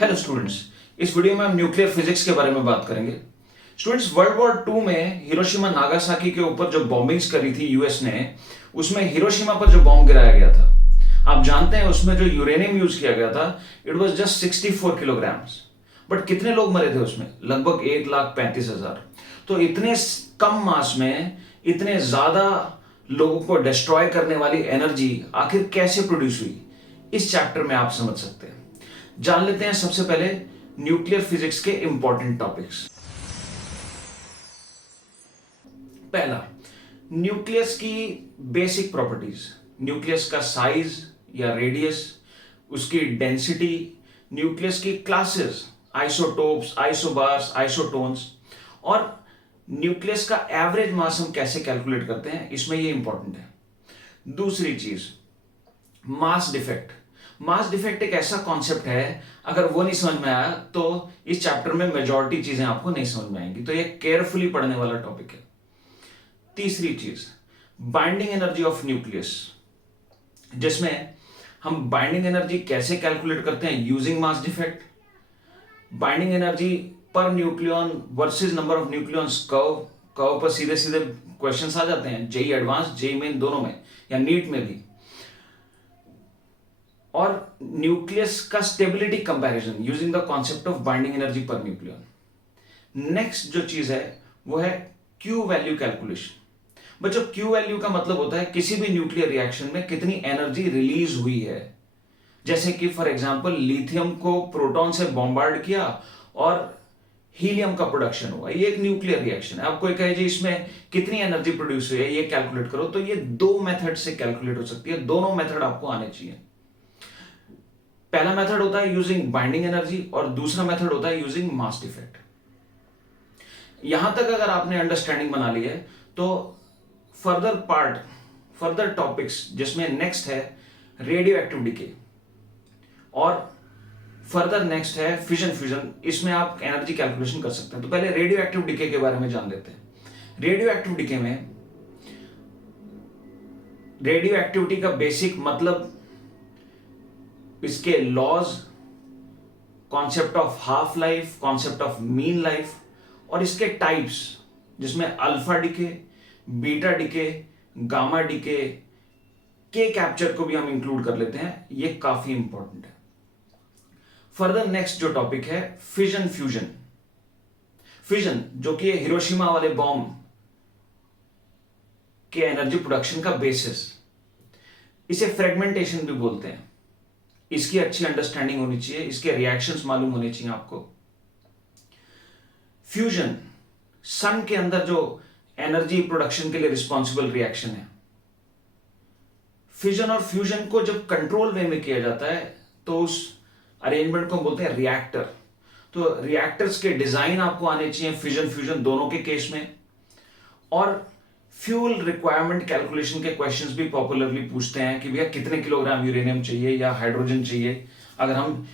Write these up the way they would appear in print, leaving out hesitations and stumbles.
Hello students, इस video में हम न्यूक्लियर फिजिक्स के बारे में बात करेंगे। स्टूडेंट्स, वर्ल्ड वॉर टू में हिरोशिमा नागासाकी के ऊपर जो बॉम्बिंग्स करी थी यूएस ने, उसमें हिरोशिमा पर जो बॉम्ब गिराया गया था, आप जानते हैं उसमें जो यूरेनियम यूज किया गया था, it was just 64 kilograms. But कितने लोग मरे थे उसमें? लगभग 1,35,000। तो इतने कम मास में इतने ज्यादा लोगों को डिस्ट्रॉय करने वाली एनर्जी आखिर कैसे प्रोड्यूस हुई, इस चैप्टर में आप समझ सकते हैं। जान लेते हैं सबसे पहले न्यूक्लियर फिजिक्स के इंपॉर्टेंट टॉपिक्स। पहला, न्यूक्लियस की बेसिक प्रॉपर्टीज। न्यूक्लियस का साइज या रेडियस, उसकी डेंसिटी, न्यूक्लियस की क्लासेस, आइसोटोप्स, आइसोबार्स, आइसोटोन्स, और न्यूक्लियस का एवरेज मास हम कैसे कैलकुलेट करते हैं, इसमें ये इंपॉर्टेंट है। दूसरी चीज, मास डिफेक्ट। मास डिफेक्ट एक ऐसा कॉन्सेप्ट है, अगर वो नहीं समझ में आया तो इस चैप्टर में मेजॉरिटी चीजें आपको नहीं समझ में आएंगी, तो ये केयरफुली पढ़ने वाला टॉपिक है। तीसरी चीज, बाइंडिंग एनर्जी ऑफ न्यूक्लियस, जिसमें हम बाइंडिंग एनर्जी कैसे कैलकुलेट करते हैं using mass defect, binding energy per nucleon versus number of nucleons curve पर सीधे सीधे क्वेश्चंस आ जाते हैं, जेई एडवांस, जेई मेन दोनों में, या नीट में भी। और न्यूक्लियस का stability comparison using the concept of binding energy per nucleon. Next जो चीज है वो है क्यू वैल्यू कैलकुलेशन। बच्चों, क्यू वैल्यू का मतलब होता है किसी भी न्यूक्लियर रिएक्शन में कितनी एनर्जी रिलीज हुई है। जैसे कि फॉर एग्जांपल लिथियम को प्रोटॉन से बॉम्बार्ड किया और हीलियम का प्रोडक्शन हुआ, ये एक न्यूक्लियर रिएक्शन है। आप कोई कहे जी इसमें कितनी एनर्जी प्रोड्यूस हुई है, ये कैलकुलेट करो, तो ये दो मेथड से कैलकुलेट हो सकती है। दोनों मेथड आपको आने चाहिए। पहला मेथड होता है यूजिंग बाइंडिंग एनर्जी और दूसरा मेथड होता है यूजिंग मास डिफेक्ट। यहां तक अगर आपने अंडरस्टैंडिंग बना ली है तो फर्दर टॉपिक्स जिसमें नेक्स्ट है रेडियो एक्टिव डिके और फर्दर नेक्स्ट है फिजन फ्यूजन, इसमें आप एनर्जी कैलकुलेशन कर सकते हैं। तो पहले रेडियो एक्टिव डिके के बारे में जान लेते हैं। रेडियो एक्टिव डिके में रेडियो एक्टिविटी का बेसिक मतलब, इसके laws, concept of half life, concept of mean life, और इसके टाइप्स जिसमें alpha decay, beta decay, gamma decay, K capture को भी हम इंक्लूड कर लेते हैं। ये काफी इंपॉर्टेंट है। फर्दर नेक्स्ट जो टॉपिक है फिजन फ्यूजन। फिजन जो कि हिरोशिमा वाले बॉम्ब के एनर्जी प्रोडक्शन का बेसिस, इसे फ्रेगमेंटेशन भी बोलते हैं। इसकी अच्छी अंडरस्टैंडिंग होनी चाहिए, इसके रिएक्शंस मालूम होने चाहिए आपको। फ्यूजन, सन के अंदर जो एनर्जी प्रोडक्शन के लिए रिस्पॉन्सिबल रिएक्शन है। फिजन और फ्यूजन को जब कंट्रोल वे में किया जाता है तो उस अरेंजमेंट को बोलते हैं रिएक्टर। तो रिएक्टर्स के डिजाइन आपको आने चाहिए फिजन फ्यूजन दोनों के केस में। और फ्यूल रिक्वायरमेंट कैलकुलेशन के क्वेश्चंस भी पॉपुलरली पूछते हैं कि भैया कितने किलोग्राम यूरेनियम चाहिए या हाइड्रोजन चाहिए अगर हम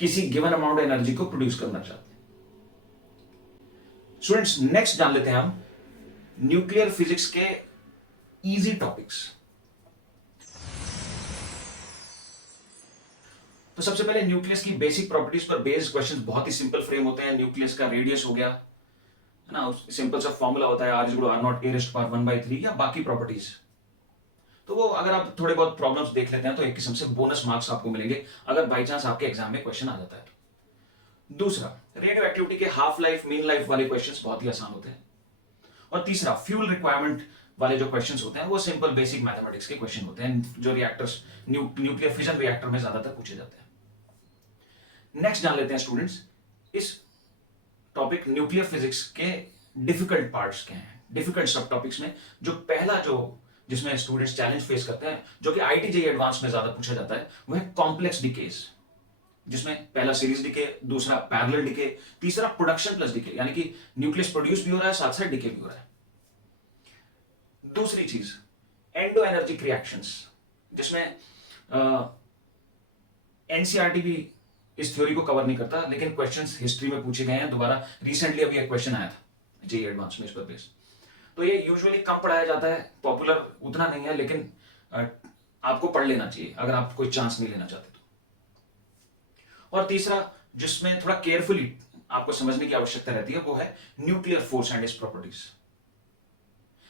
किसी गिवन अमाउंट एनर्जी को प्रोड्यूस करना चाहते हैं। स्टूडेंट्स, नेक्स्ट जान लेते हैं हम न्यूक्लियर फिजिक्स के इजी टॉपिक्स। तो सबसे पहले न्यूक्लियस की बेसिक प्रॉपर्टीज पर बेस्ड क्वेश्चंस बहुत ही सिंपल फ्रेम होते हैं। न्यूक्लियस का रेडियस हो गया है ना, सिंपल सा फॉर्मूला होता है R=R0 या बाकी प्रॉपर्टीज। तो वो अगर आप थोड़े बहुत प्रॉब्लम्स देख लेते हैं तो एक किस्म से बोनस मार्क्स आपको मिलेंगे अगर बाई चांस आपके एग्जाम में क्वेश्चन आ जाता है तो। दूसरा, रेडियो एक्टिविटी के हाफ लाइफ, मीन लाइफ वाले क्वेश्चंस बहुत ही आसान होते हैं। और तीसरा, फ्यूल रिक्वायरमेंट वाले जो क्वेश्चंस होते हैं वो सिंपल बेसिक मैथमेटिक्स के क्वेश्चन होते हैं जो रिएक्टर्स, न्यूक्लियर फिजन रिएक्टर में ज्यादातर पूछे जाते हैं। नेक्स्ट जान लेते हैं स्टूडेंट्स इस टॉपिक न्यूक्लियर फिजिक्स के डिफिकल्ट पार्ट्स क्या हैं। डिफिकल्ट सब टॉपिक्स में जो पहला जो जिसमें स्टूडेंट्स चैलेंज फेस करते हैं, जो कि आईटीजे एडवांस में ज्यादा पूछा जाता है, वो है कॉम्प्लेक्स डिकेस, जिसमें पहला सीरीज डिके, दूसरा पैरेलल डिके, तीसरा प्रोडक्शन प्लस डिके, यानी कि न्यूक्लियस प्रोड्यूस भी हो रहा है साथ साथ डिके भी हो रहा है। दूसरी चीज एंडो एनर्जिक रिएक्शंस, जिसमें एनसीईआरटी भी इस थ्योरी को कवर नहीं करता, लेकिन क्वेश्चंस हिस्ट्री में पूछे गए हैं। दोबारा रिसेंटली अभी एक क्वेश्चन आया था जेईई एडवांस में इस पर बेस्ड। तो ये यूजुअली कम पढ़ाया जाता है, पॉपुलर उतना नहीं है, लेकिन आपको पढ़ लेना चाहिए अगर आप कोई चांस नहीं लेना चाहते तो। और तीसरा जिसमें थोड़ा केयरफुली आपको समझने की आवश्यकता रहती है वो है nuclear force and its properties.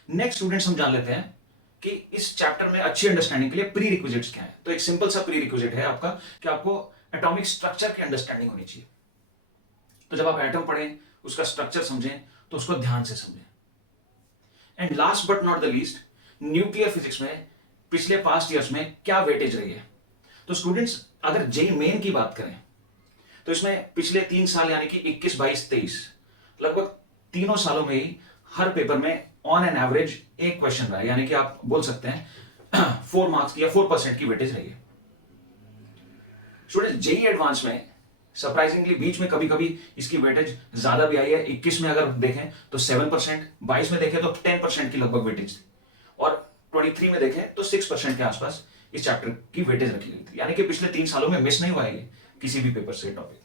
Next students हम जान लेते हैं कि इस चैप्टर में अच्छी अंडरस्टैंडिंग के लिए प्री रिक्विजिट्स क्या है। तो एक सिंपल सा प्री रिक्विजिट है आपका कि आपको एटॉमिक स्ट्रक्चर की अंडरस्टैंडिंग होनी चाहिए। तो जब आप एटम पढ़ें, उसका स्ट्रक्चर समझें, तो उसको ध्यान से समझें। And last but not the least, nuclear physics में पिछले पास्ट ईयर्स में क्या वेटेज रही है। तो स्टूडेंट्स अगर जेई मेन की बात करें तो इसमें पिछले 3 साल यानी कि 21, 22, 23 लगभग तीनों सालों में ही हर पेपर में ऑन एन एवरेज एक क्वेश्चन रहा है, यानी कि आप बोल सकते हैं 4 मार्क्स की या 4% की वेटेज रही है। स्टूडेंट्स जेई एडवांस में सरप्राइजिंगली बीच में कभी कभी इसकी वेटेज ज्यादा भी आई है। 21 में अगर देखें तो 7%, 22 में देखें तो 10% की लगभग वेटेज थी, और 23 में देखें तो 6% के आसपास इस चैप्टर की वेटेज रखी गई थी। यानी कि पिछले 3 सालों में मिस नहीं हुआ है किसी भी पेपर से। टॉपिक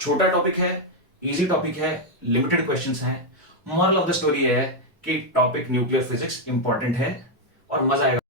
छोटा टॉपिक है, इजी टॉपिक है, लिमिटेड क्वेश्चंस हैं। मॉरल ऑफ द स्टोरी है कि टॉपिक न्यूक्लियर फिजिक्स इंपॉर्टेंट है और मजा आएगा।